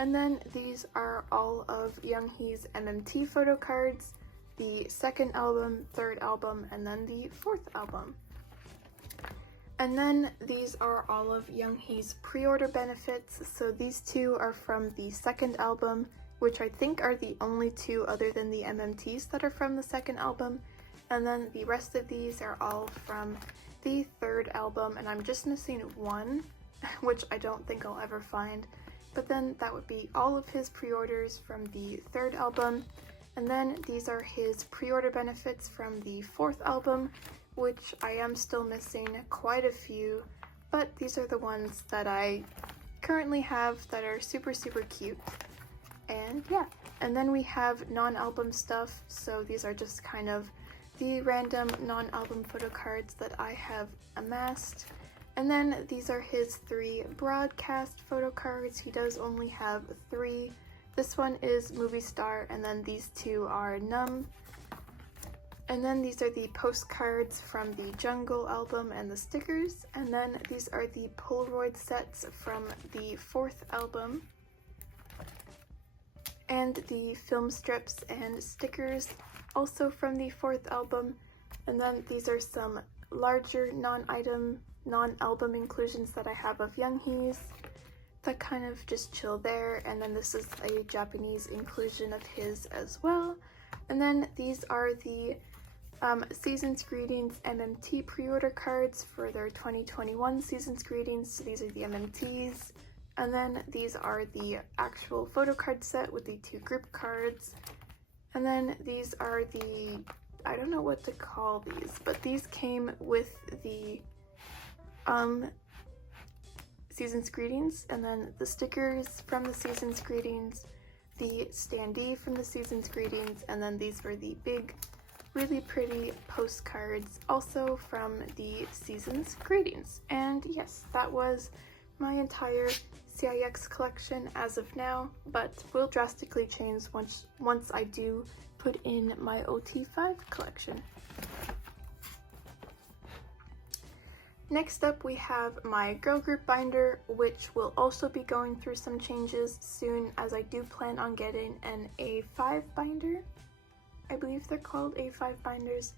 And then these are all of Younghee's MMT photo cards, the 2nd album, 3rd album, and then the 4th album. And then these are all of Younghee's pre-order benefits. So these 2 are from the 2nd album, which I think are the only 2 other than the MMTs that are from the 2nd album. And then the rest of these are all from the 3rd album, and I'm just missing 1, which I don't think I'll ever find. But then that would be all of his pre-orders from the 3rd album. And then these are his pre-order benefits from the 4th album, which I am still missing quite a few, but these are the ones that I currently have that are super cute. And yeah, and then we have non-album stuff, so these are just kind of the random non-album photo cards that I have amassed. And then these are his 3 broadcast photo cards. He does only have 3. This one is Movie Star, and then these 2 are Numb. And then these are the postcards from the Jungle album and the stickers. And then these are the Polaroid sets from the 4th album. And the film strips and stickers also from the 4th album. And then these are some larger non-album inclusions that I have of Younghee's that kind of just chill there. And then this is a Japanese inclusion of his as well. And then these are the Season's Greetings MMT pre-order cards for their 2021 Season's Greetings. So these are the MMTs. And then these are the actual photo card set with the 2 group cards. And then these are the, I don't know what to call these, but these came with the Season's Greetings, and then the stickers from the Season's Greetings, the standee from the Season's Greetings, and then these were the big, really pretty postcards also from the Season's Greetings. And yes, that was my entire CIX collection as of now, but will drastically change once I do put in my OT5 collection. Next up we have my girl group binder, which will also be going through some changes soon, as I do plan on getting an A5 binder. I believe they're called A5 binders,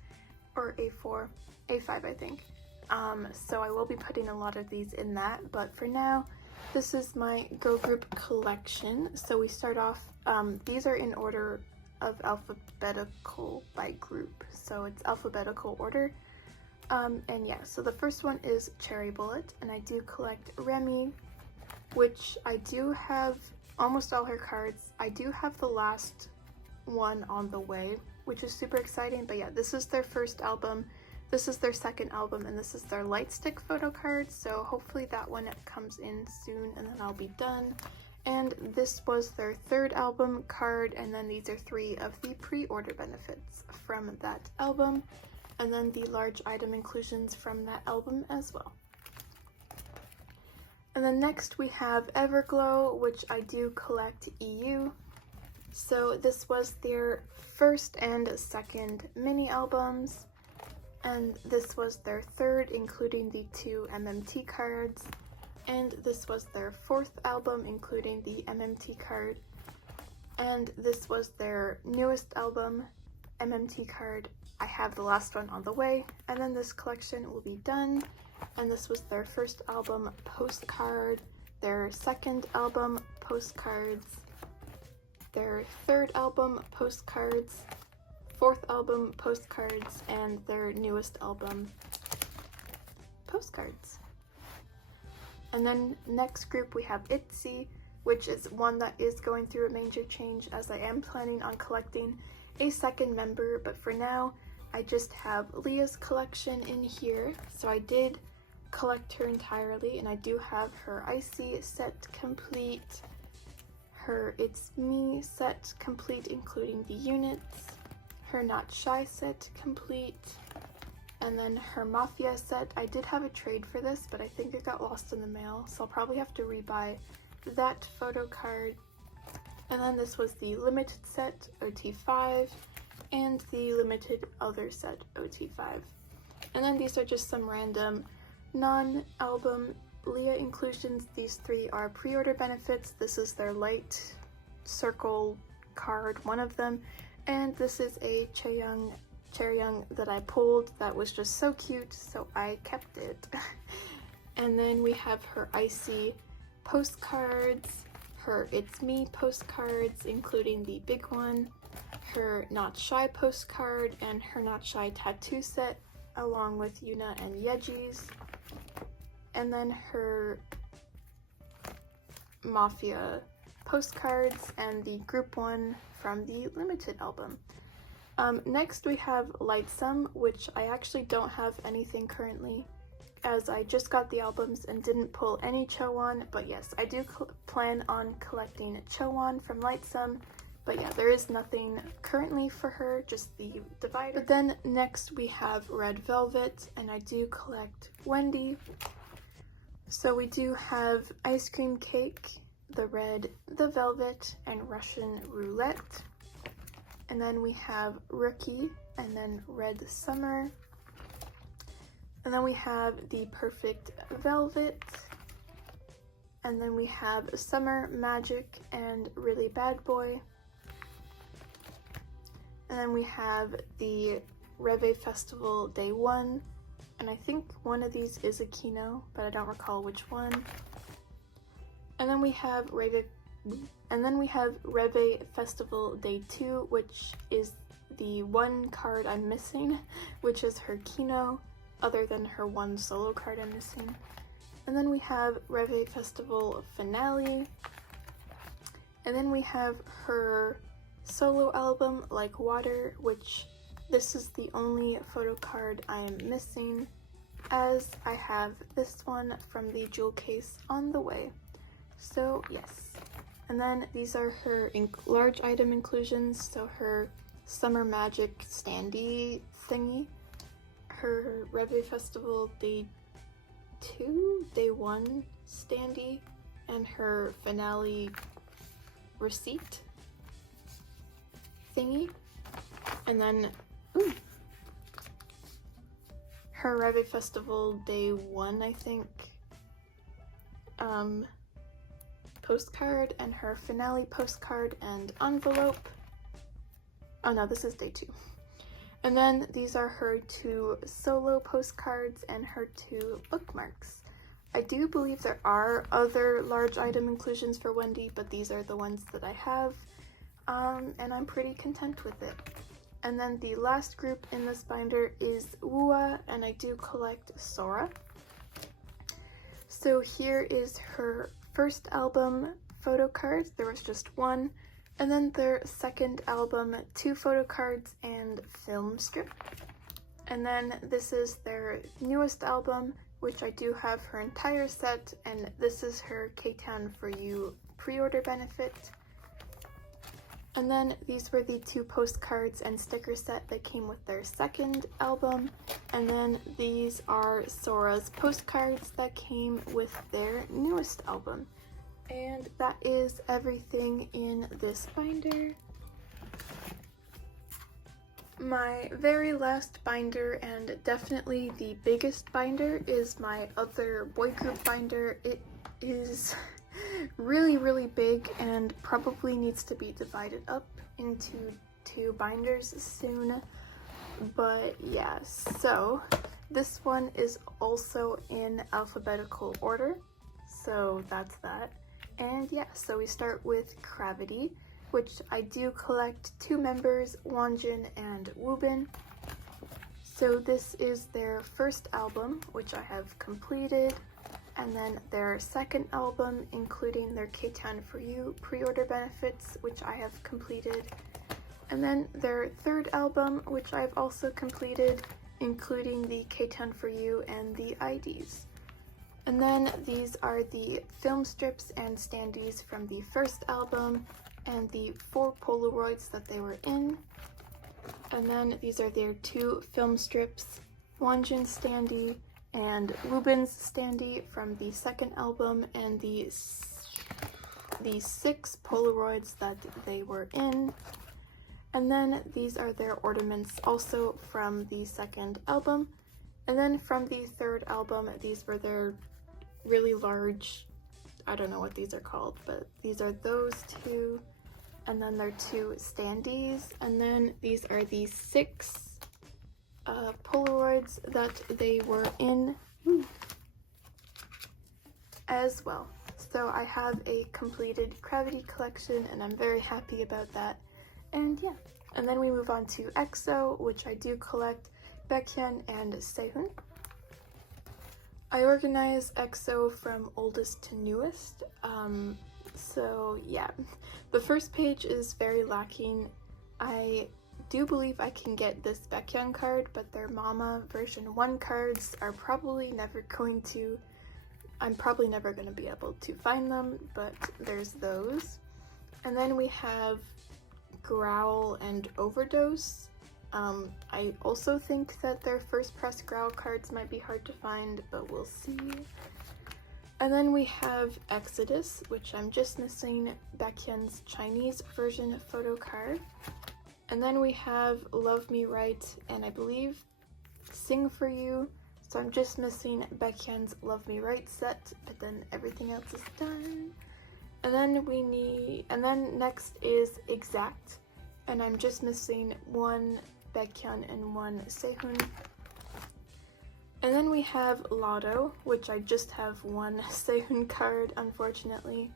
or A4, A5 I think. So I will be putting a lot of these in that, but for now, this is my girl group collection. So we start off, these are in order of alphabetical by group, so it's alphabetical order. And yeah, so the first one is Cherry Bullet, and I do collect Remy, which I do have almost all her cards. I do have the last one on the way, which is super exciting. But yeah, this is their first album, this is their second album, and this is their light stick photo card, so hopefully that one comes in soon and then I'll be done. And this was their third album card, and then these are 3 of the pre-order benefits from that album, and then the large item inclusions from that album as well. And then next we have Everglow, which I do collect EU. So this was their first and second mini albums, and this was their third, including the 2 MMT cards, and this was their fourth album, including the MMT card, and this was their newest album, MMT card. I have the last one on the way, and then this collection will be done. And this was their first album postcard, their second album postcards, their third album postcards, fourth album postcards, and their newest album postcards. And then next group we have ITZY, which is one that is going through a major change, as I am planning on collecting a second member, but for now I just have Leah's collection in here. So I did collect her entirely, and I do have her Icy set complete, her It's Me set complete including the units, her Not Shy set complete, And then her Mafia set, I did have a trade for this, but I think it got lost in the mail, so I'll probably have to rebuy that photo card. And then this was the limited set, OT5, and the limited other set, OT5. And then these are just some random non-album Leah inclusions. These three are pre-order benefits. This is their light circle card, one of them, and this is a Chaeryeong that I pulled that was just so cute, so I kept it. And then we have her Icy postcards, her It's Me postcards, including the big one, her Not Shy postcard, and her Not Shy tattoo set, along with Yuna and Yeji's, and then her Mafia postcards and the group one from the limited album. Next we have Lightsum, which I actually don't have anything currently, as I just got the albums and didn't pull any Chowon, but yes, I do plan on collecting Chowon from Lightsum, but yeah, there is nothing currently for her, just the divider. But then next we have Red Velvet, and I do collect Wendy. So we do have Ice Cream Cake, the Red, the Velvet, and Russian Roulette. And then we have Rookie, and then Red Summer. And then we have the Perfect Velvet. And then we have Summer Magic and Really Bad Boy. And then we have the Reve Festival Day 1. And I think one of these is a Kino, but I don't recall which one. And then we have Reve Festival Day 2, which is the one card I'm missing, which is her Kino, other than her one solo card I'm missing. And then we have Reve Festival Finale. And then we have her solo album, Like Water, which this is the only photo card I am missing, as I have this one from the jewel case on the way. So yes. And then these are her large item inclusions, so her Summer Magic standee thingy, her Reve Festival Day 2, Day 1 standee, and her finale receipt thingy. And then her Reve Festival Day 1, I think, postcard, and her finale postcard and envelope. Oh no, this is Day 2. And then these are her 2 solo postcards and her 2 bookmarks. I do believe there are other large item inclusions for Wendy, but these are the ones that I have, and I'm pretty content with it. And then the last group in this binder is Wua, and I do collect Sora. So here is her first album photo cards. There was just one, and then their second album 2 photo cards and film strip. And then this is their newest album, which I do have her entire set, and this is her K-Town For You pre-order benefit. And then these were the 2 postcards and sticker set that came with their second album. And then these are Sora's postcards that came with their newest album. And that is everything in this binder. My very last binder, and definitely the biggest binder, is my other boy group binder. It is really big and probably needs to be divided up into 2 binders soon. But yeah, so this one is also in alphabetical order, so that's that. And yeah, so we start with Gravity, which I do collect 2 members, Wonjin and Woobin. So this is their first album, which I have completed, and then their second album, including their K-Town For You pre-order benefits, which I have completed, and then their third album, which I've also completed, including the K-Town For You and the IDs. And then these are the film strips and standees from the first album and the 4 Polaroids that they were in. And then these are their 2 film strips Wonjin standee, and Woobin's standee from the second album, and the 6 Polaroids that they were in. And then these are their ornaments also from the second album. And then from the third album, these were their really large, I don't know what these are called, but these are those 2. And then their 2 standees. And then these are the 6 Polaroids that they were in as well. So I have a completed Gravity collection and I'm very happy about that. And yeah, and then we move on to EXO, which I do collect Baekhyun and Sehun. I organize EXO from oldest to newest. So yeah, the first page is very lacking. I do believe I can get this Baekhyun card, but their Mama version 1 cards are probably never going to, I'm probably never going to be able to find them, but there's those. And then we have Growl and Overdose. I also think that their first press Growl cards might be hard to find, but we'll see. And then we have Exodus, which I'm just missing Baekhyun's Chinese version photo card. And then we have Love Me Right and I believe Sing For You. So I'm just missing Baekhyun's Love Me Right set, but then everything else is done. And then next is Exact, and I'm just missing 1 Baekhyun and 1 Sehun. And then we have Lotto, which I just have 1 Sehun card, unfortunately.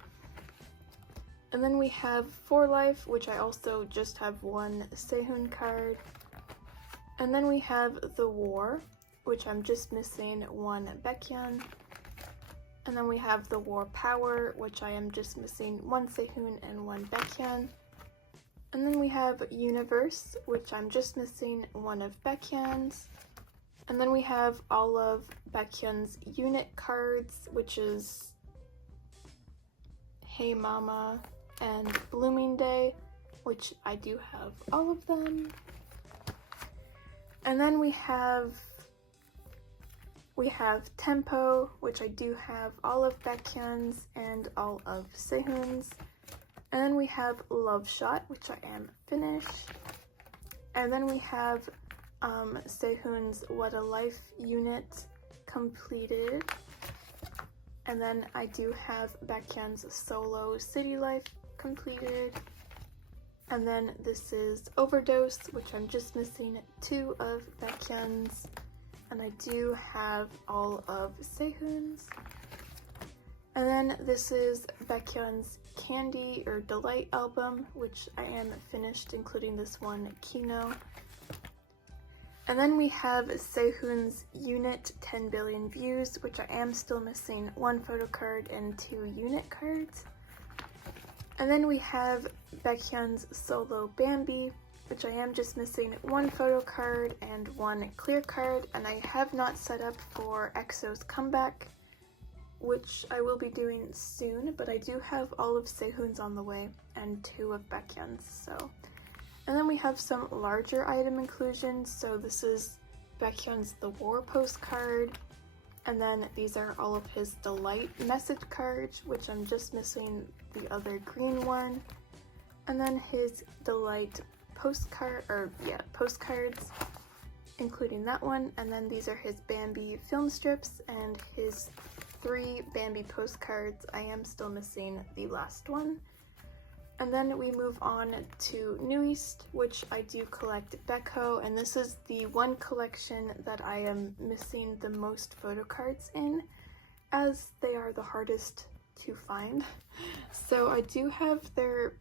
And then we have For Life, which I also just have 1 Sehun card. And then we have The War, which I'm just missing 1 Baekhyun. And then we have The War Power, which I am just missing 1 Sehun and 1 Baekhyun. And then we have Universe, which I'm just missing 1 of Baekhyun's. And then we have all of Baekhyun's unit cards, which is Hey Mama and Blooming Day, which I do have all of them. And then we have Tempo, which I do have all of Baekhyun's and all of Sehun's. And then we have Love Shot, which I am finished. And then we have Sehun's What a Life unit completed. And then I do have Baekhyun's Solo City Life completed. And then this is Overdose, which I'm just missing 2 of Baekhyun's. And I do have all of Sehun's. And then this is Baekhyun's Candy or Delight album, which I am finished, including this one, Kino. And then we have Sehun's Unit 10 Billion Views, which I am still missing 1 photo card and 2 unit cards. And then we have Baekhyun's Solo Bambi, which I am just missing 1 photo card and 1 clear card, and I have not set up for EXO's comeback, which I will be doing soon, but I do have all of Sehun's on the way and 2 of Baekhyun's, so. And then we have some larger item inclusions, so this is Baekhyun's The War postcard, and then these are all of his Delight message cards, which I'm just missing the other green one, and then his Delight postcards, including that one, and then these are his Bambi film strips and his 3 Bambi postcards. I am still missing the last one. And then we move on to New East, which I do collect Beko, and this is the one collection that I am missing the most photo cards in, as they are the hardest to find. So I do have their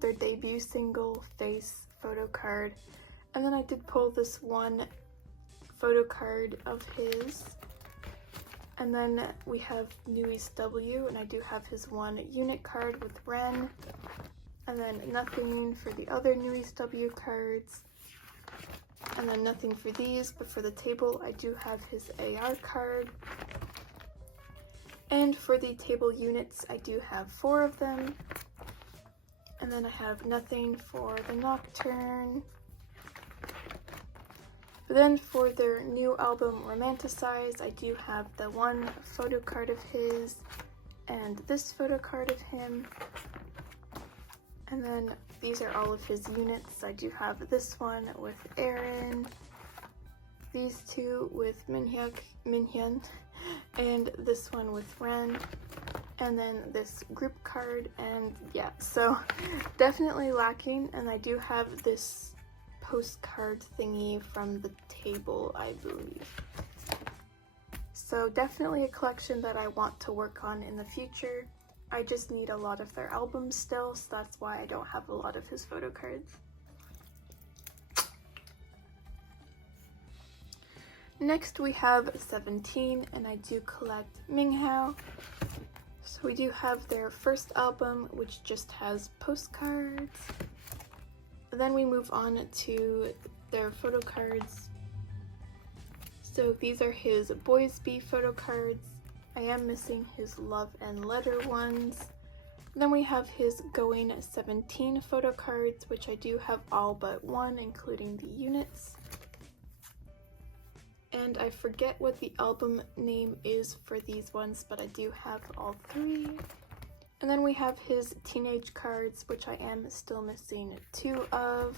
their debut single face photo card, and then I did pull this 1 photo card of his. And then we have New East W, and I do have his 1 unit card with Ren. And then nothing for the other New East W cards. And then nothing for these, but for the table I do have his AR card. And for the table units I do have 4 of them. And then I have nothing for the Nocturne. But then for their new album Romanticize, I do have the one photo card of his and this photo card of him. And then these are all of his units. I do have this one with Aaron, these two with Minhyun, and this one with Ren, and then this group card. And yeah, so definitely lacking. And I do have this postcard thingy from the table, I believe. So definitely a collection that I want to work on in the future. I just need a lot of their albums still, so that's why I don't have a lot of his photo cards. Next we have 17, and I do collect Minghao. So we do have their first album, which just has postcards. Then we move on to their photo cards. So these are his Boys B photo cards. I am missing his Love and Letter ones. Then we have his Going 17 photo cards, which I do have all but one, including the units. And I forget what the album name is for these ones, but I do have all three. And then we have his Teenage cards, which I am still missing two of,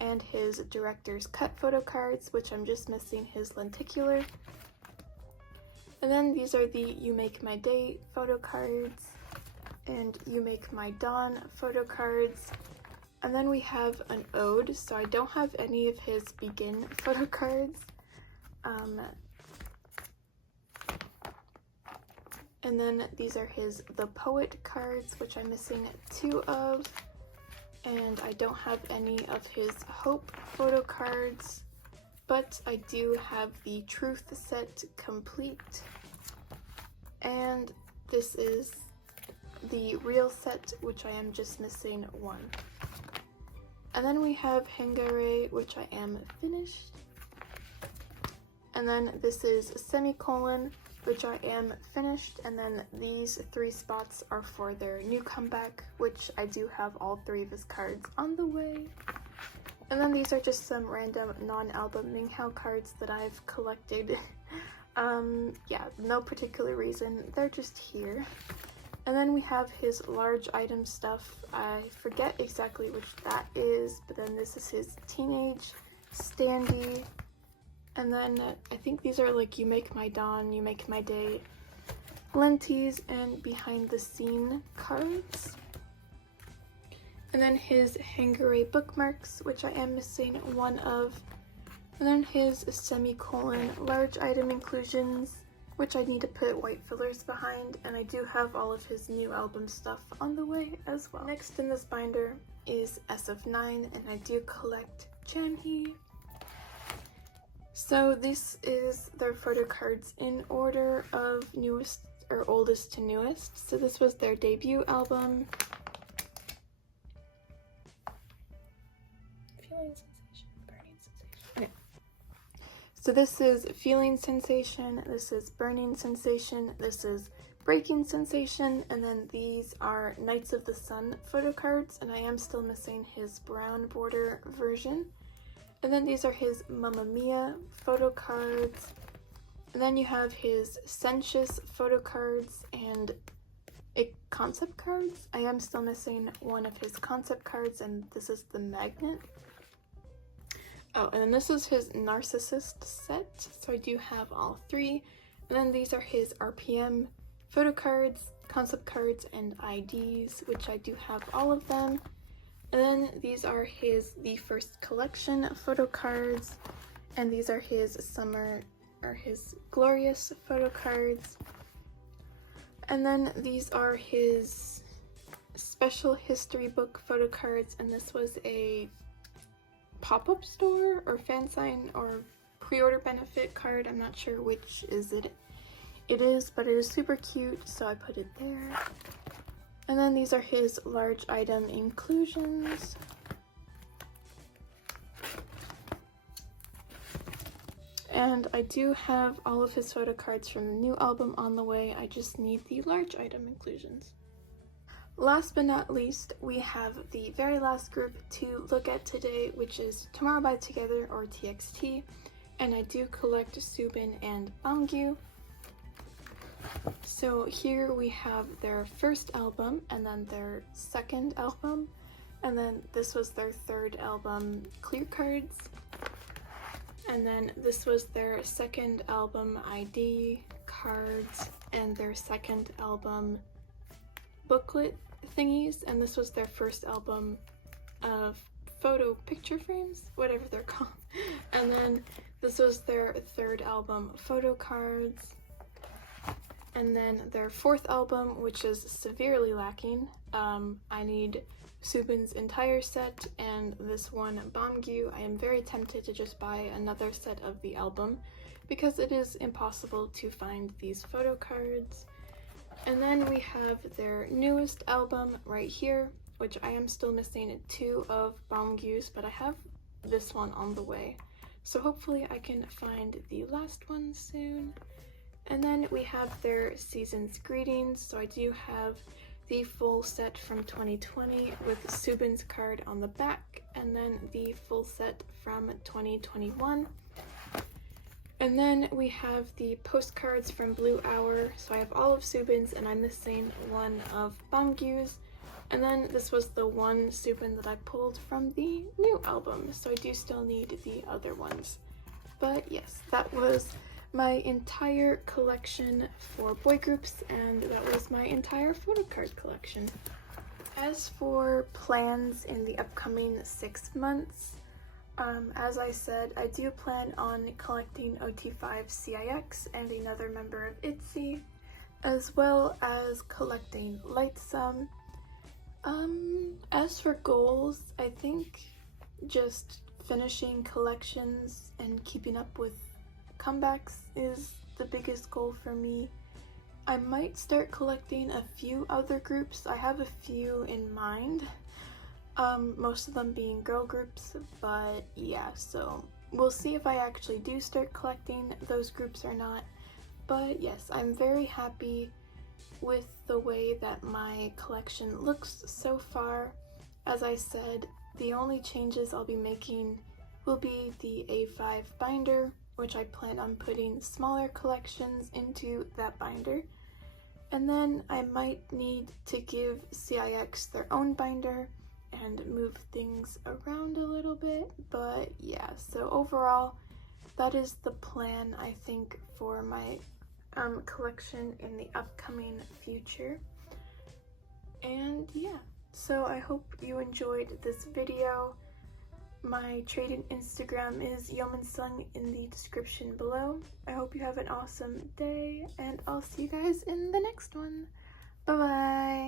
and his Director's Cut photo cards, which I'm just missing his Lenticular. And then these are the You Make My Day photo cards, and You Make My Dawn photo cards. And then we have an Ode, so I don't have any of his Begin photo cards. And then these are his The Poet cards, which I'm missing two of. And I don't have any of his Hope photo cards, but I do have the Truth set complete. And this is the Real set, which I am just missing one. And then we have Hangare, which I am finished. And then this is Semicolon, which I am finished. And then these three spots are for their new comeback, which I do have all three of his cards on the way. And then these are just some random non-album Minghao cards that I've collected. Yeah, no particular reason, they're just here. And then we have his large item stuff. I forget exactly which that is, but then this is his Teenage, Standy, and then I think these are like You Make My Dawn, You Make My Day, Lenties, and Behind the Scene cards. And then his Hangare bookmarks, which I am missing one of. And then his Semicolon large item inclusions, which I need to put white fillers behind, and I do have all of his new album stuff on the way as well. Next in this binder is SF9, and I do collect Janhee. So this is their photo cards in order of newest or oldest to newest. So this was their debut album. Feeling Sensation, Burning Sensation. Okay. So this is Feeling Sensation, this is Burning Sensation, this is Breaking Sensation, and then these are Knights of the Sun photo cards, and I am still missing his brown border version. And then these are his Mamma Mia photo cards. And then you have his Sensuous photo cards and concept cards. I am still missing one of his concept cards, and this is the magnet. Oh, and then this is his Narcissist set, so I do have all three. And then these are his RPM photo cards, concept cards, and IDs, which I do have all of them. And then these are the first collection photo cards, and these are his his Glorious photo cards. And then these are his special history book photo cards, and this was a pop-up store or fan sign or pre-order benefit card. I'm not sure which it is, but it is super cute, so I put it there. And then these are his large item inclusions. And I do have all of his photo cards from the new album on the way. I just need the large item inclusions. last but not least, we have the very last group to look at today, which is Tomorrow by Together, or TXT, and I do collect Subin and Bangyu. So here we have their first album, and then their second album, and then this was their third album, Clear Cards, and then this was their second album, ID Cards, and their second album, Booklet thingies, and this was their first album of photo picture frames, whatever they're called, and then this was their third album, Photocards, and then their fourth album, which is severely lacking. I need Subin's entire set and this one, Bangyu. I am very tempted to just buy another set of the album because it is impossible to find these photo cards. And then we have their newest album right here, which I am still missing 2 of Bangyu's, but I have this one on the way. So hopefully I can find the last one soon. And then we have their season's greetings. So I do have the full set from 2020 with Subin's card on the back, and then the full set from 2021. And then we have the postcards from Blue Hour. So I have all of Subin's and I'm missing one of Bangyu's. And then this was the one Subin that I pulled from the new album. So I do still need the other ones. But yes, that was my entire collection for boy groups, and that was my entire photo card collection. As for plans in the upcoming 6 months, as I said, I do plan on collecting OT5 CIX and another member of ITZY, as well as collecting Lightsum. As for goals, I think just finishing collections and keeping up with comebacks is the biggest goal for me. I might start collecting a few other groups. I have a few in mind, most of them being girl groups, but yeah, so we'll see if I actually do start collecting those groups or not. But yes, I'm very happy with the way that my collection looks so far. As I said, the only changes I'll be making will be the A5 binder, which I plan on putting smaller collections into that binder. And then I might need to give CIX their own binder and move things around a little bit. But yeah, so overall, that is the plan, I think, for my collection in the upcoming future. And yeah, so I hope you enjoyed this video. My trading Instagram is Yomansung in the description below. I hope you have an awesome day, and I'll see you guys in the next one. Bye bye!